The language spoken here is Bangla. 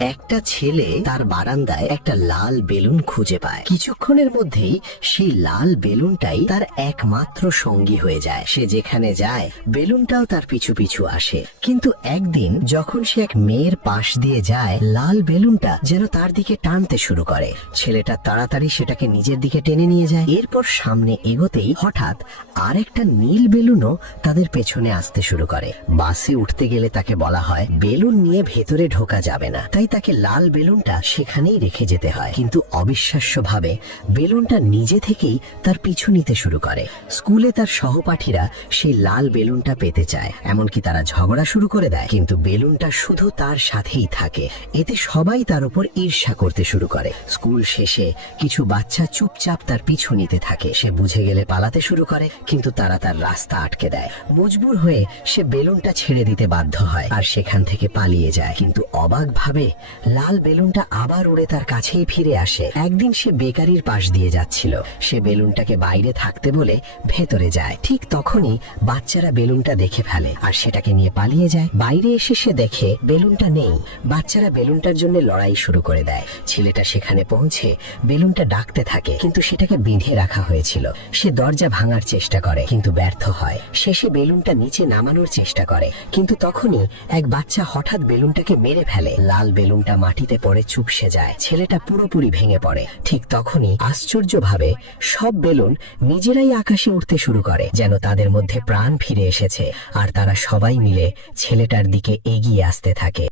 একটা ছেলে তার বারান্দায় একটা লাল বেলুন খুঁজে পায়। কিছুক্ষণের মধ্যেই সেই লাল বেলুনটাই তার একমাত্র সঙ্গী হয়ে যায়। সে যেখানে যায় বেলুনটাও তার পিছু পিছু আসে। কিন্তু একদিন যখন সে এক মেয়ের পাশ দিয়ে যায়, লাল বেলুনটা যেন তার দিকে টানতে শুরু করে। ছেলেটা তাড়াতাড়ি সেটাকে নিজের দিকে টেনে নিয়ে যায়। এরপর সামনে এগোতেই হঠাৎ আর একটা নীল বেলুনও তাদের পেছনে আসতে শুরু করে। বাসে উঠতে গেলে তাকে বলা হয় বেলুন নিয়ে ভেতরে ঢোকা যাবে না, তাই তাকে লাল বেলুনটা সেখানেই রেখে যেতে হয়। কিন্তু অবিশ্বাস্যভাবে বেলুনটা নিজে থেকেই তার পিছু নিতে শুরু করে। স্কুলে তার সহপাঠীরা সেই লাল বেলুনটা পেতে চায়, এমনকি তারা ঝগড়া শুরু করে দেয়, কিন্তু বেলুনটা শুধু তার সাথেই থাকে। এতে সবাই তার উপর ঈর্ষা করতে শুরু করে। স্কুল শেষে কিছু বাচ্চা চুপচাপ তার পিছু নিতে থাকে। সে বুঝে গেলে পালাতে শুরু করে, কিন্তু তারা তার রাস্তা আটকে দেয়। মজবুর হয়ে সে বেলুনটা ছেড়ে দিতে বাধ্য হয় আর সেখান থেকে পালিয়ে যায়। কিন্তু অবাকভাবে লাল বেলুনটা আবার উড়ে তার কাছেই ফিরে আসে। একদিন সে বেকারির পাশ দিয়ে যাচ্ছিল। সে বেলুনটাকে বাইরে থাকতে বলে ভেতরে যায়। ঠিক তখনই বাচ্চারা বেলুনটা দেখে ফেলে আর সেটাকে নিয়ে পালিয়ে যায়। বাইরে এসে সে দেখে বেলুনটা নেই। বাচ্চারা বেলুনটার জন্য লড়াই শুরু করে দেয়। ছেলেটা সেখানে পৌঁছে বেলুনটা ডাকতে থাকে, কিন্তু সেটাকে বেঁধে রাখা হয়েছিল। সে দরজা ভাঙার চেষ্টা করে, কিন্তু ব্যর্থ হয়। শেষে বেলুনটা নিচে নামানোর চেষ্টা করে, কিন্তু তখনই এক বাচ্চা হঠাৎ বেলুনটাকে মেরে ফেলে। লাল বেলুনটা মাটিতে পড়ে চুপসে যায়। ছেলেটা পুরোপুরি ভেঙে পড়ে। ঠিক তখনই আশ্চর্যভাবে সব বেলুন নিজেরাই আকাশে উঠতে শুরু করে, যেন তাদের মধ্যে প্রাণ ফিরে এসেছে। আর তারা সবাই মিলে ছেলেটার দিকে এগিয়ে আসতে থাকে।